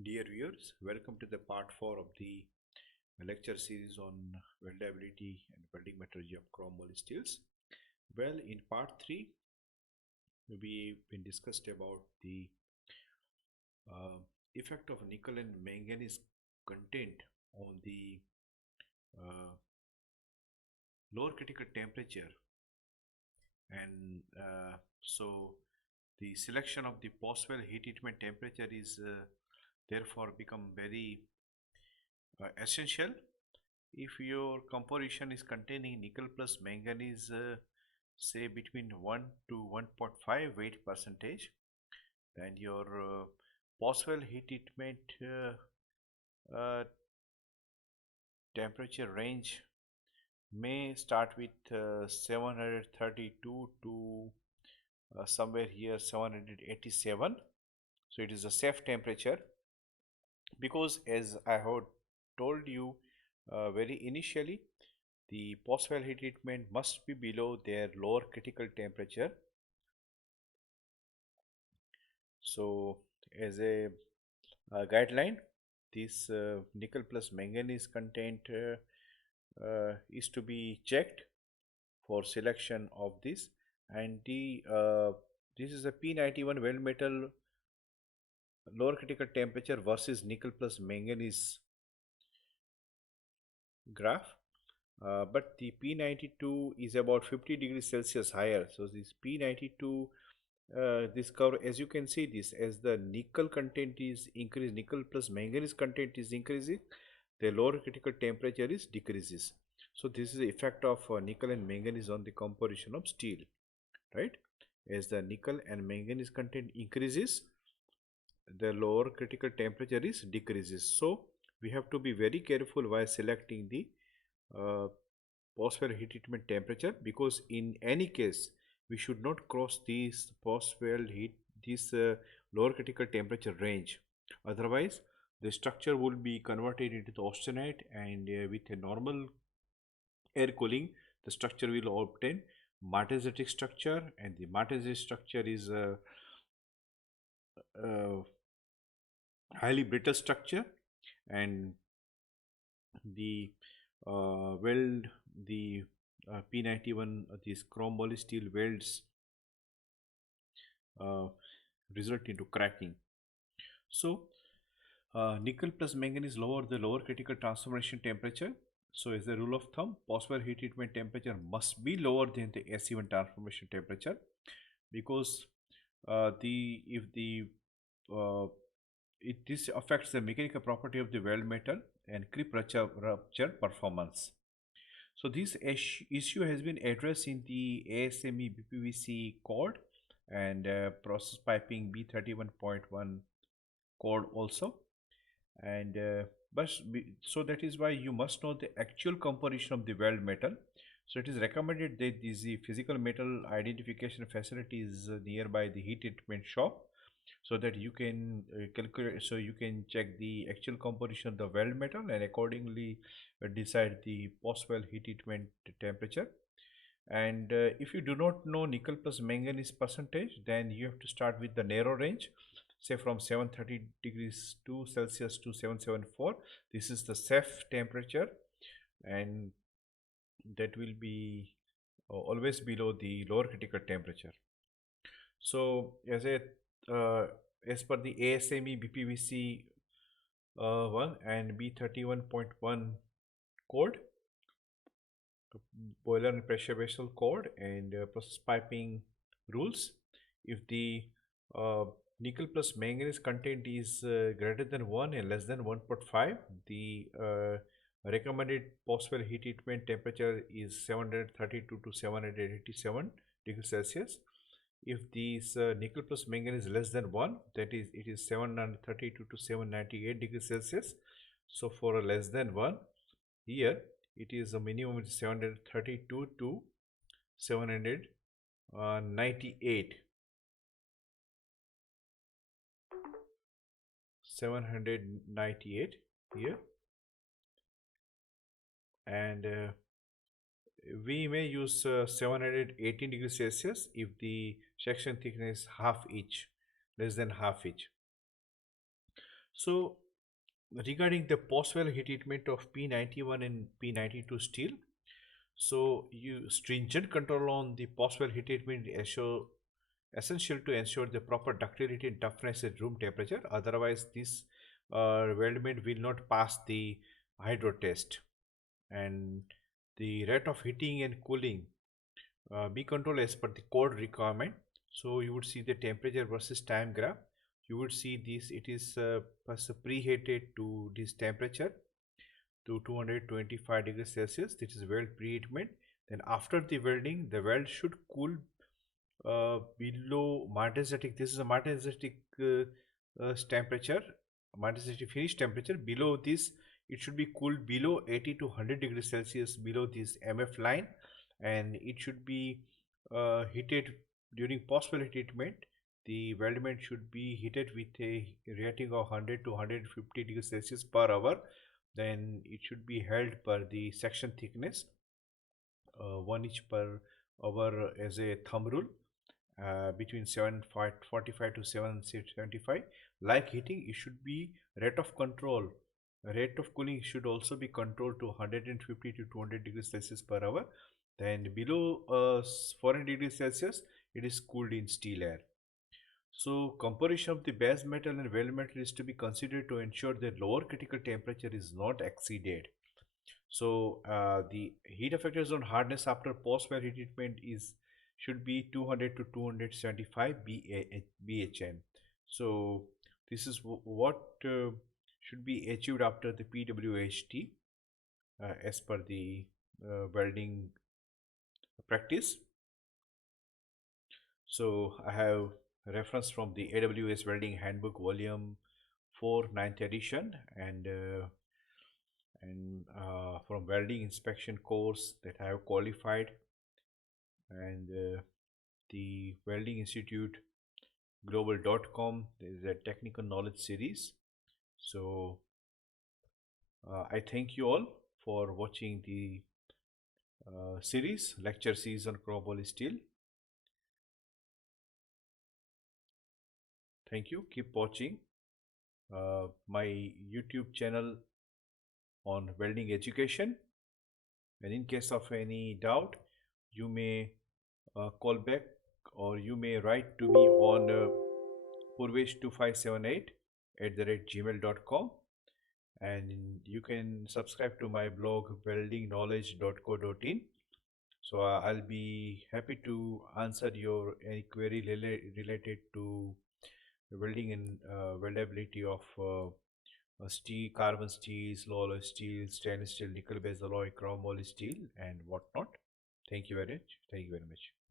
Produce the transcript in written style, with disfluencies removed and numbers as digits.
Dear viewers, welcome to the part 4 of the lecture series on weldability and welding metallurgy of chrome moly steels. Well, in part 3, we've been discussed about the uh, effect of nickel and manganese content on the uh, lower critical temperature, and so the selection of the post-well heat treatment temperature is therefore become very essential. If your composition is containing nickel plus manganese, say between 1 to 1.5 weight percentage, then your possible heat treatment uh, temperature range may start with 732 to somewhere here 787. So it is a safe temperature, because as I have told you very initially, the post-well heat treatment must be below their lower critical temperature. So as a guideline, this nickel plus manganese content is to be checked for selection of this. And this is a P91 weld metal lower critical temperature versus nickel plus manganese graph. But the P92 is about 50 degrees Celsius higher. So this P92, this curve, as you can see this, as the nickel content is increased, nickel plus manganese content is increasing, the lower critical temperature is decreases. So this is the effect of nickel and manganese on the composition of steel, right? As the nickel and manganese content increases, the lower critical temperature is decreases. So we have to be very careful while selecting the uh, post-well heat treatment temperature, because in any case we should not cross this post-well heat, this lower critical temperature range. Otherwise the structure will be converted into the austenite, and with a normal air cooling the structure will obtain martensitic structure, and the martensitic structure is uh, highly brittle structure, and the weld, the P91, these chrome moly steel welds uh, result into cracking. So nickel plus manganese lower the lower critical transformation temperature. So as a rule of thumb, post-well heat treatment temperature must be lower than the S1 transformation temperature, because the if the uh, this affects the mechanical property of the weld metal and creep rupture performance. So this issue has been addressed in the ASME BPVC code and process piping B31.1 code also. And so that is why you must know the actual composition of the weld metal. So it is recommended that this physical metal identification facility is nearby the heat treatment shop, so that you can calculate, so you can check the actual composition of the weld metal and accordingly decide the post-well heat treatment temperature. And if you do not know nickel plus manganese percentage, then you have to start with the narrow range, say from 730 degrees to Celsius to 774. This is the safe temperature, and that will be always below the lower critical temperature. So as per the ASME BPVC 1 and B31.1 code, boiler and pressure vessel code, and process piping rules, if the uh, nickel plus manganese content is greater than 1 and less than 1.5, the recommended post-well heat treatment temperature is 732 to 787 degrees Celsius. If this nickel plus manganese is less than 1, that is, it is 732 to 798 degrees Celsius. So for a less than 1, here it is a minimum is 732 to 798. 798 here, and we may use 718 degrees Celsius if the section thickness half inch, less than half inch. So regarding the post-well heat treatment of P91 and P92 steel, so you stringent control on the post-well heat treatment ensure essential to ensure the proper ductility and toughness at room temperature. Otherwise, this weldment will not pass the hydro test. And the rate of heating and cooling be controlled as per the code requirement. So you would see the temperature versus time graph. You would see this, it is first preheated to this temperature to 225 degrees Celsius. This is weld preheatment. Then after the welding, the weld should cool below martensitic. This is a martensitic temperature, martensitic finish temperature. Below this, it should be cooled below 80 to 100 degrees Celsius below this MF line, and it should be heated during post-weld treatment. The weldment should be heated with a rating of 100 to 150 degrees Celsius per hour. Then it should be held per the section thickness, 1 inch per hour as a thumb rule, between 745 to 775. Like heating, it should be rate of control. Rate of cooling should also be controlled to 150 to 200 degrees Celsius per hour. Then below 400 degrees Celsius, it is cooled in steel air. So composition of the base metal and weld metal is to be considered to ensure the lower critical temperature is not exceeded. So the heat effector zone hardness after post-wear heat treatment is should be 200 to 275 BHM. So this is what should be achieved after the PWHT as per the welding practice. So I have reference from the AWS Welding Handbook Volume 4 9th edition, and from welding inspection course that I have qualified, and the Welding Institute global.com. There is a technical knowledge series. So I thank you all for watching the series, lecture series on chrome steel. Thank you. Keep watching my YouTube channel on welding education. And in case of any doubt, you may call back, or you may write to me on purvesh2578 @ gmail.com, and you can subscribe to my blog weldingknowledge.co.in. So I'll be happy to answer your any query related to welding and weldability of steel, carbon steel, slow alloy steel, stainless steel, nickel based alloy, chrome steel, and whatnot. Thank you very much. Thank you very much.